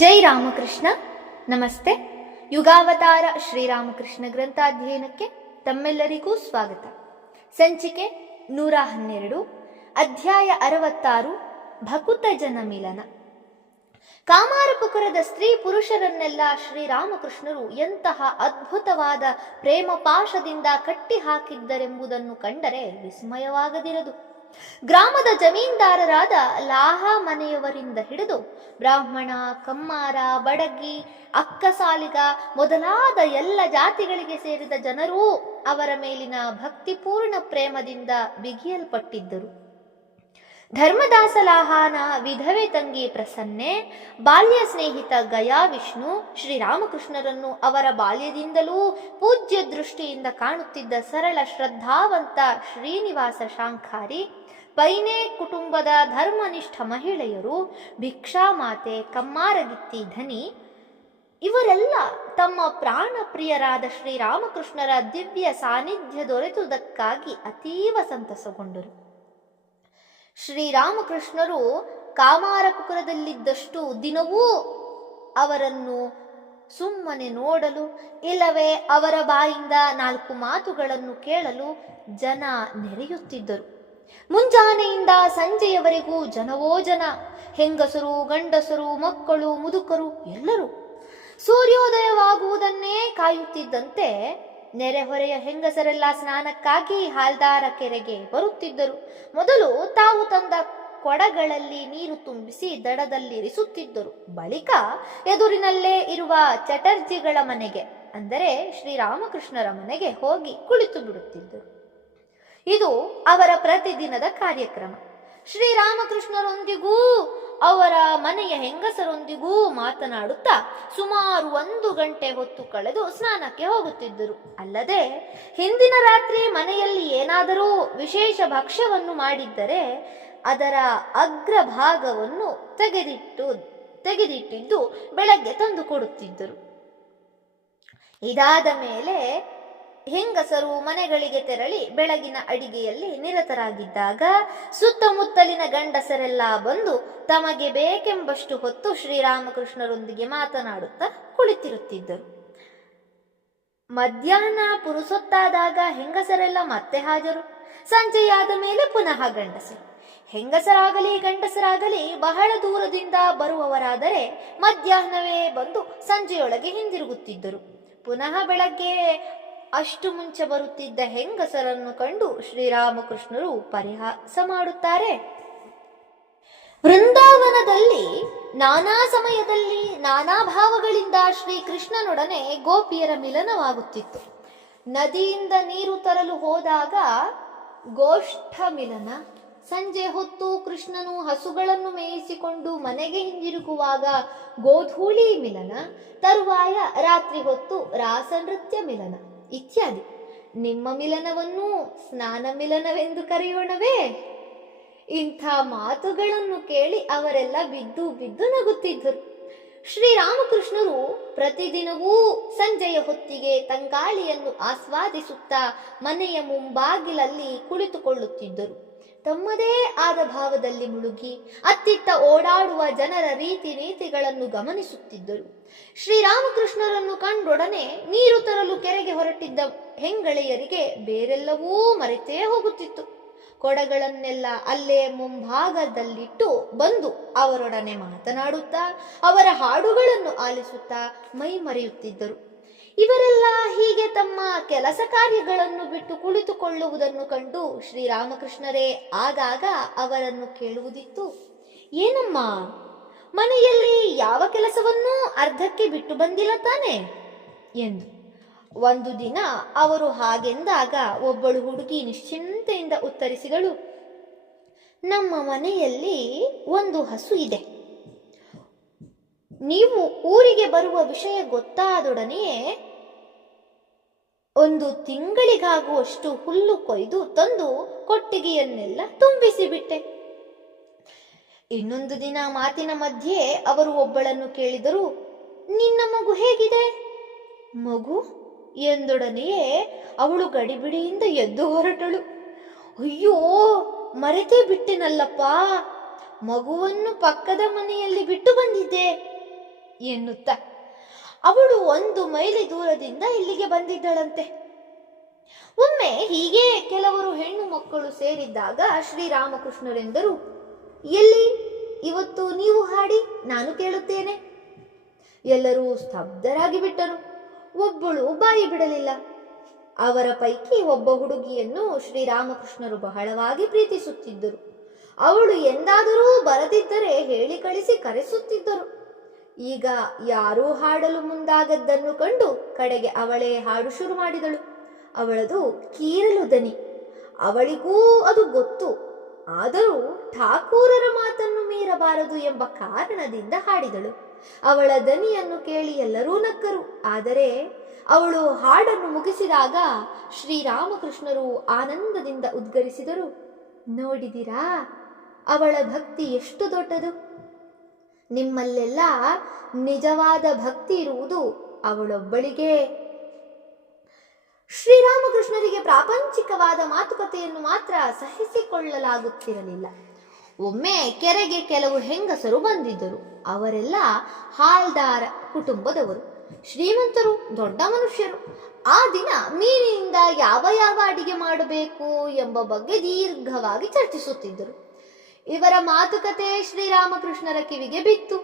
ಜೈ ರಾಮಕೃಷ್ಣ. ನಮಸ್ತೆ. ಯುಗಾವತಾರ ಶ್ರೀರಾಮಕೃಷ್ಣ ಗ್ರಂಥಾಧ್ಯಯನಕ್ಕೆ ತಮ್ಮೆಲ್ಲರಿಗೂ ಸ್ವಾಗತ. ಸಂಚಿಕೆ 112, ಅಧ್ಯಾಯ 66, ಭಕುತ ಜನ ಮಿಲನ. ಕಾಮಾರಪುಕುರದ ಸ್ತ್ರೀ ಪುರುಷರನ್ನೆಲ್ಲ ಶ್ರೀರಾಮಕೃಷ್ಣರು ಎಂತಹ ಅದ್ಭುತವಾದ ಪ್ರೇಮ ಪಾಶದಿಂದ ಕಟ್ಟಿ ಹಾಕಿದ್ದರೆಂಬುದನ್ನು ಕಂಡರೆ ವಿಸ್ಮಯವಾಗದಿರದು. ಗ್ರಾಮದ ಜಮೀನ್ದಾರರಾದ ಲಾಹ ಮನೆಯವರಿಂದ ಹಿಡಿದು ಬ್ರಾಹ್ಮಣ, ಕಮ್ಮಾರ, ಬಡಗಿ, ಅಕ್ಕಸಾಲಿಗ ಮೊದಲಾದ ಎಲ್ಲ ಜಾತಿಗಳಿಗೆ ಸೇರಿದ ಜನರೂ ಅವರ ಮೇಲಿನ ಭಕ್ತಿಪೂರ್ಣ ಪ್ರೇಮದಿಂದ ಬಿಗಿಯಲ್ಪಟ್ಟಿದ್ದರು. ಧರ್ಮದಾಸಲಾಹನ ವಿಧವೆ ತಂಗಿ ಪ್ರಸನ್ನೆ, ಬಾಲ್ಯ ಸ್ನೇಹಿತ ಗಯಾ ವಿಷ್ಣು, ಶ್ರೀರಾಮಕೃಷ್ಣರನ್ನು ಅವರ ಬಾಲ್ಯದಿಂದಲೂ ಪೂಜ್ಯ ದೃಷ್ಟಿಯಿಂದ ಕಾಣುತ್ತಿದ್ದ ಸರಳ ಶ್ರದ್ಧಾವಂತ ಶ್ರೀನಿವಾಸ ಶಾಂಖಾರಿ, ಪೈನೆ ಕುಟುಂಬದ ಧರ್ಮನಿಷ್ಠ ಮಹಿಳೆಯರು, ಭಿಕ್ಷಾಮಾತೆ, ಕಮ್ಮಾರಗಿತ್ತಿ ಧನಿ ಇವರೆಲ್ಲ ತಮ್ಮ ಪ್ರಾಣ ಪ್ರಿಯರಾದ ಶ್ರೀರಾಮಕೃಷ್ಣರ ದಿವ್ಯ ಸಾನ್ನಿಧ್ಯ ದೊರೆತುದಕ್ಕಾಗಿ ಅತೀವ ಸಂತಸಗೊಂಡರು. ಶ್ರೀರಾಮಕೃಷ್ಣರು ಕಾಮಾರಪುಕುರದಲ್ಲಿದ್ದಷ್ಟು ದಿನವೂ ಅವರನ್ನು ಸುಮ್ಮನೆ ನೋಡಲು ಇಲ್ಲವೇ ಅವರ ಬಾಯಿಂದ 4 ಮಾತುಗಳನ್ನು ಕೇಳಲು ಜನ ನೆರೆಯುತ್ತಿದ್ದರು. ಮುಂಜಾನೆಯಿಂದ ಸಂಜೆಯವರೆಗೂ ಜನವೋ ಜನ, ಹೆಂಗಸರು, ಗಂಡಸರು, ಮಕ್ಕಳು, ಮುದುಕರು ಎಲ್ಲರೂ. ಸೂರ್ಯೋದಯವಾಗುವುದನ್ನೇ ಕಾಯುತ್ತಿದ್ದಂತೆ ನೆರೆಹೊರೆಯ ಹೆಂಗಸರೆಲ್ಲ ಸ್ನಾನಕ್ಕಾಗಿ ಹಾಲ್ದಾರ ಕೆರೆಗೆ ಬರುತ್ತಿದ್ದರು. ಮೊದಲು ತಾವು ತಂದ ಕೊಡಗಳಲ್ಲಿ ನೀರು ತುಂಬಿಸಿ ದಡದಲ್ಲಿರಿಸುತ್ತಿದ್ದರು. ಬಳಿಕ ಎದುರಿನಲ್ಲೇ ಇರುವ ಚಟರ್ಜಿಗಳ ಮನೆಗೆ, ಅಂದರೆ ಶ್ರೀರಾಮಕೃಷ್ಣರ ಮನೆಗೆ ಹೋಗಿ ಕುಳಿತು ಬಿಡುತ್ತಿದ್ದರು. ಇದು ಅವರ ಪ್ರತಿದಿನದ ಕಾರ್ಯಕ್ರಮ. ಶ್ರೀರಾಮಕೃಷ್ಣರೊಂದಿಗೂ ಅವರ ಮನೆಯ ಹೆಂಗಸರೊಂದಿಗೂ ಮಾತನಾಡುತ್ತಾ ಸುಮಾರು 1 ಗಂಟೆ ಹೊತ್ತು ಕಳೆದು ಸ್ನಾನಕ್ಕೆ ಹೋಗುತ್ತಿದ್ದರು. ಅಲ್ಲದೆ ಹಿಂದಿನ ರಾತ್ರಿ ಮನೆಯಲ್ಲಿ ಏನಾದರೂ ವಿಶೇಷ ಭಕ್ಷ್ಯವನ್ನು ಮಾಡಿದ್ದರೆ ಅದರ ಅಗ್ರಭಾಗವನ್ನು ತೆಗೆದಿಟ್ಟಿದ್ದು ಬೆಳಗ್ಗೆ ತಂದು ಕೊಡುತ್ತಿದ್ದರು. ಇದಾದ ಮೇಲೆ ಹೆಂಗಸರು ಮನೆಗಳಿಗೆ ತೆರಳಿ ಬೆಳಗಿನ ಅಡಿಗೆಯಲ್ಲಿ ನಿರತರಾಗಿದ್ದಾಗ ಸುತ್ತಮುತ್ತಲಿನ ಗಂಡಸರೆಲ್ಲ ಬಂದು ತಮಗೆ ಬೇಕೆಂಬಷ್ಟು ಹೊತ್ತು ಶ್ರೀರಾಮಕೃಷ್ಣರೊಂದಿಗೆ ಮಾತನಾಡುತ್ತಾ ಕುಳಿತಿರುತ್ತಿದ್ದರು. ಮಧ್ಯಾಹ್ನ ಪುರುಸೊತ್ತಾದಾಗ ಹೆಂಗಸರೆಲ್ಲ ಮತ್ತೆ ಹಾಜರು. ಸಂಜೆಯಾದ ಮೇಲೆ ಪುನಃ ಗಂಡಸರು. ಹೆಂಗಸರಾಗಲಿ ಗಂಡಸರಾಗಲಿ ಬಹಳ ದೂರದಿಂದ ಬರುವವರಾದರೆ ಮಧ್ಯಾಹ್ನವೇ ಬಂದು ಸಂಜೆಯೊಳಗೆ ಹಿಂದಿರುಗುತ್ತಿದ್ದರು. ಪುನಃ ಬೆಳಗ್ಗೆ ಅಷ್ಟು ಮುಂಚೆ ಬರುತ್ತಿದ್ದ ಹೆಂಗಸರನ್ನು ಕಂಡು ಶ್ರೀರಾಮಕೃಷ್ಣರು ಪರಿಹಾಸ ಮಾಡುತ್ತಾರೆ. ವೃಂದಾವನದಲ್ಲಿ ನಾನಾ ಸಮಯದಲ್ಲಿ ನಾನಾ ಭಾವಗಳಿಂದ ಶ್ರೀಕೃಷ್ಣನೊಡನೆ ಗೋಪಿಯರ ಮಿಲನವಾಗುತ್ತಿತ್ತು. ನದಿಯಿಂದ ನೀರು ತರಲು ಹೋದಾಗ ಗೋಷ್ಠ ಮಿಲನ, ಸಂಜೆ ಹೊತ್ತು ಕೃಷ್ಣನು ಹಸುಗಳನ್ನು ಮೇಯಿಸಿಕೊಂಡು ಮನೆಗೆ ಹಿಂದಿರುಗುವಾಗ ಗೋಧೂಳಿ ಮಿಲನ, ತರುವಾಯ ರಾತ್ರಿ ಹೊತ್ತು ರಾಸನೃತ್ಯ ಮಿಲನ ಇತ್ಯಾದಿ. ನಿಮ್ಮ ಮಿಲನವನ್ನು ಸ್ನಾನ ಮಿಲನವೆಂದು ಕರೆಯೋಣವೇ? ಇಂಥ ಮಾತುಗಳನ್ನು ಕೇಳಿ ಅವರೆಲ್ಲ ಬಿದ್ದು ಬಿದ್ದು ನಗುತ್ತಿದ್ದರು. ಶ್ರೀರಾಮಕೃಷ್ಣರು ಪ್ರತಿದಿನವೂ ಸಂಜೆಯ ಹೊತ್ತಿಗೆ ತಂಗಾಳಿಯನ್ನು ಆಸ್ವಾದಿಸುತ್ತಾ ಮನೆಯ ಮುಂಬಾಗಿಲಲ್ಲಿ ಕುಳಿತುಕೊಳ್ಳುತ್ತಿದ್ದರು. ತಮ್ಮದೇ ಆದ ಭಾವದಲ್ಲಿ ಮುಳುಗಿ ಅತ್ತಿತ್ತ ಓಡಾಡುವ ಜನರ ರೀತಿ ನೀತಿಗಳನ್ನು ಗಮನಿಸುತ್ತಿದ್ದರು. ಶ್ರೀರಾಮಕೃಷ್ಣರನ್ನು ಕಂಡೊಡನೆ ನೀರು ತರಲು ಕೆರೆಗೆ ಹೊರಟಿದ್ದ ಹೆಂಗಳೆಯರಿಗೆ ಬೇರೆಲ್ಲವೂ ಮರೆತೇ ಹೋಗುತ್ತಿತ್ತು. ಕೊಡಗಳನ್ನೆಲ್ಲ ಅಲ್ಲೇ ಮುಂಭಾಗದಲ್ಲಿಟ್ಟು ಬಂದು ಅವರೊಡನೆ ಮಾತನಾಡುತ್ತಾ ಅವರ ಹಾಡುಗಳನ್ನು ಆಲಿಸುತ್ತಾ ಮೈ ಮರೆಯುತ್ತಿದ್ದರು. ಇವರೆಲ್ಲ ಹೀಗೆ ತಮ್ಮ ಕೆಲಸ ಕಾರ್ಯಗಳನ್ನು ಬಿಟ್ಟು ಕುಳಿತುಕೊಳ್ಳುವುದನ್ನು ಕಂಡು ಶ್ರೀರಾಮಕೃಷ್ಣರೇ ಆಗಾಗ ಅವರನ್ನು ಕೇಳುವುದಿತ್ತು. ಏನಮ್ಮ, ಮನೆಯಲ್ಲಿ ಯಾವ ಕೆಲಸವನ್ನೂ ಅರ್ಧಕ್ಕೆ ಬಿಟ್ಟು ಬಂದಿಲ್ಲ ತಾನೆ ಎಂದು. ಒಂದು ದಿನ ಅವರು ಹಾಗೆಂದಾಗ ಒಬ್ಬಳು ಹುಡುಗಿ ನಿಶ್ಚಿಂತೆಯಿಂದ ಉತ್ತರಿಸಿದಳು, ನಮ್ಮ ಮನೆಯಲ್ಲಿ ಒಂದು ಹಸು ಇದೆ. ನೀವು ಊರಿಗೆ ಬರುವ ವಿಷಯ ಗೊತ್ತಾದೊಡನೆಯೇ 1 ತಿಂಗಳಿಗಾಗುವಷ್ಟು ಹುಲ್ಲು ಕೊಯ್ದು ತಂದು ಕೊಟ್ಟಿಗೆಯನ್ನೆಲ್ಲ ತುಂಬಿಸಿಬಿಟ್ಟೆ. ಇನ್ನೊಂದು ದಿನ ಮಾತಿನ ಮಧ್ಯೆ ಅವರು ಒಬ್ಬಳನ್ನು ಕೇಳಿದರು, ನಿನ್ನ ಮಗು ಹೇಗಿದೆ? ಮಗು ಎಂದೊಡನೆಯೇ ಅವಳು ಗಡಿಬಿಡಿಯಿಂದ ಎದ್ದು ಹೊರಟಳು. ಅಯ್ಯೋ, ಮರೆತೇ ಬಿಟ್ಟೆನಲ್ಲಪ್ಪ, ಮಗುವನ್ನು ಪಕ್ಕದ ಮನೆಯಲ್ಲಿ ಬಿಟ್ಟು ಬಂದಿದ್ದೆ. ಎನ್ನುತ್ತ ಅವಳು 1 ಮೈಲಿ ದೂರದಿಂದ ಇಲ್ಲಿಗೆ ಬಂದಿದ್ದಳಂತೆ. ಒಮ್ಮೆ ಹೀಗೆ ಕೆಲವರು ಹೆಣ್ಣು ಮಕ್ಕಳು ಸೇರಿದ್ದಾಗ ಶ್ರೀರಾಮಕೃಷ್ಣರೆಂದರು, ಎಲ್ಲಿ ಇವತ್ತು ನೀವು ಹಾಡಿ, ನಾನು ಕೇಳುತ್ತೇನೆ. ಎಲ್ಲರೂ ಸ್ತಬ್ಧರಾಗಿ ಬಿಟ್ಟರು. ಒಬ್ಬಳು ಬಾಯಿ ಬಿಡಲಿಲ್ಲ. ಅವರ ಪೈಕಿ ಒಬ್ಬ ಹುಡುಗಿಯನ್ನು ಶ್ರೀರಾಮಕೃಷ್ಣರು ಬಹಳವಾಗಿ ಪ್ರೀತಿಸುತ್ತಿದ್ದರು. ಅವಳು ಎಂದಾದರೂ ಬರದಿದ್ದರೆ ಹೇಳಿ ಕಳಿಸಿ ಕರೆಸುತ್ತಿದ್ದರು. ಈಗ ಯಾರೂ ಹಾಡಲು ಮುಂದಾಗದ್ದನ್ನು ಕಂಡು ಕಡೆಗೆ ಅವಳೇ ಹಾಡು ಶುರು ಮಾಡಿದಳು. ಅವಳದು ಕೀರಲು ದನಿ. ಅವಳಿಗೂ ಅದು ಗೊತ್ತು. ಆದರೂ ಠಾಕೂರರ ಮಾತನ್ನು ಮೀರಬಾರದು ಎಂಬ ಕಾರಣದಿಂದ ಹಾಡಿದಳು. ಅವಳ ದನಿಯನ್ನು ಕೇಳಿ ಎಲ್ಲರೂ ನಕ್ಕರು. ಆದರೆ ಅವಳು ಹಾಡನ್ನು ಮುಗಿಸಿದಾಗ ಶ್ರೀರಾಮಕೃಷ್ಣರು ಆನಂದದಿಂದ ಉದ್ಗರಿಸಿದರು, ನೋಡಿದಿರಾ ಅವಳ ಭಕ್ತಿ ಎಷ್ಟು ದೊಡ್ಡದು. ನಿಮ್ಮಲ್ಲೆಲ್ಲ ನಿಜವಾದ ಭಕ್ತಿ ಇರುವುದು ಅವಳೊಬ್ಬಳಿಗೆ. ಶ್ರೀರಾಮಕೃಷ್ಣರಿಗೆ ಪ್ರಾಪಂಚಿಕವಾದ ಮಾತುಕತೆಯನ್ನು ಮಾತ್ರ ಸಹಿಸಿಕೊಳ್ಳಲಾಗುತ್ತಿರಲಿಲ್ಲ. ಒಮ್ಮೆ ಕೆರೆಗೆ ಕೆಲವು ಹೆಂಗಸರು ಬಂದಿದ್ದರು. ಅವರೆಲ್ಲ ಹಾಲ್ದಾರ ಕುಟುಂಬದವರು, ಶ್ರೀಮಂತರು, ದೊಡ್ಡ ಮನುಷ್ಯರು. ಆ ದಿನ ಮೀನಿನಿಂದ ಯಾವ ಯಾವ ಅಡಿಗೆ ಮಾಡಬೇಕು ಎಂಬ ಬಗ್ಗೆ ದೀರ್ಘವಾಗಿ ಚರ್ಚಿಸುತ್ತಿದ್ದರು. ಇವರ ಮಾತುಕತೆ ಶ್ರೀರಾಮಕೃಷ್ಣರ ಕಿವಿಗೆ ಬಿತ್ತು.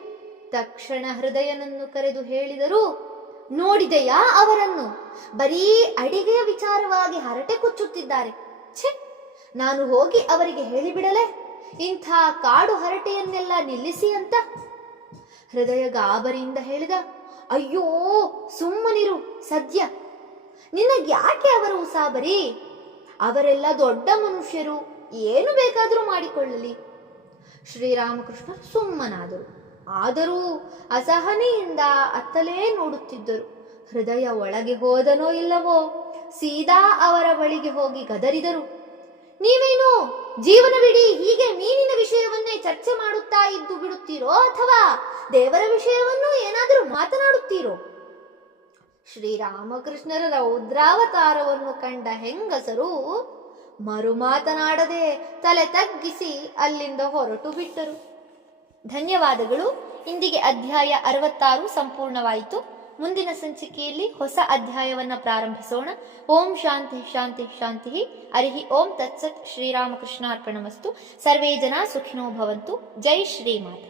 ತಕ್ಷಣ ಹೃದಯನನ್ನು ಕರೆದು ಹೇಳಿದರು, ನೋಡಿದೆಯಾ ಅವರನ್ನು? ಬರೀ ಅಡಿಗೆಯ ವಿಚಾರವಾಗಿ ಹರಟೆ ಕೊಚ್ಚುತ್ತಿದ್ದಾರೆ. ಛೆ, ನಾನು ಹೋಗಿ ಅವರಿಗೆ ಹೇಳಿಬಿಡಲೆ ಇಂಥ ಕಾಡು ಹರಟೆಯನ್ನೆಲ್ಲ ನಿಲ್ಲಿಸಿ ಅಂತ. ಹೃದಯ ಗಾಬರಿಯಿಂದ ಹೇಳಿದ, ಅಯ್ಯೋ ಸುಮ್ಮನಿರು ಸದ್ಯ. ನಿನಗ್ಯಾಕೆ ಅವರ ಉಸಾಬರಿ? ಅವರೆಲ್ಲ ದೊಡ್ಡ ಮನುಷ್ಯರು, ಏನು ಬೇಕಾದರೂ ಮಾಡಿಕೊಳ್ಳಲಿ. ಶ್ರೀರಾಮಕೃಷ್ಣರು ಸುಮ್ಮನಾದರು. ಆದರೂ ಅಸಹನೆಯಿಂದ ಅತ್ತಲೇ ನೋಡುತ್ತಿದ್ದರು. ಹೃದಯ ಒಳಗೆ ಹೋದನೋ ಇಲ್ಲವೋ ಸೀದಾ ಅವರ ಬಳಿಗೆ ಹೋಗಿ ಗದರಿದರು, ನೀವೇನು ಜೀವನವಿಡೀ ಹೀಗೆ ಮೀನಿನ ವಿಷಯವನ್ನೇ ಚರ್ಚೆ ಮಾಡುತ್ತಾ ಇದ್ದು ಬಿಡುತ್ತೀರೋ ಅಥವಾ ದೇವರ ವಿಷಯವನ್ನು ಏನಾದರೂ ಮಾತನಾಡುತ್ತೀರೋ? ಶ್ರೀರಾಮಕೃಷ್ಣರ ರೌದ್ರಾವತಾರವನ್ನು ಕಂಡ ಹೆಂಗಸರು ಮರು ಮಾತನಾಡದೆ ತಲೆ ತಗ್ಗಿಸಿ ಅಲ್ಲಿಂದ ಹೊರಟು ಬಿಟ್ಟರು. ಧನ್ಯವಾದಗಳು. ಇಂದಿಗೆ ಅಧ್ಯಾಯ 66 ಸಂಪೂರ್ಣವಾಯಿತು. ಮುಂದಿನ ಸಂಚಿಕೆಯಲ್ಲಿ ಹೊಸ ಅಧ್ಯಾಯವನ್ನು ಪ್ರಾರಂಭಿಸೋಣ. ಓಂ ಶಾಂತಿ ಶಾಂತಿ ಶಾಂತಿ. ಹರಿ ಓಂ ತತ್ಸತ್. ಶ್ರೀರಾಮಕೃಷ್ಣಾರ್ಪಣಮಸ್ತು. ಸರ್ವೇ ಜನ ಸುಖಿನೋ ಭವಂತು. ಜೈ ಶ್ರೀಮಾತ.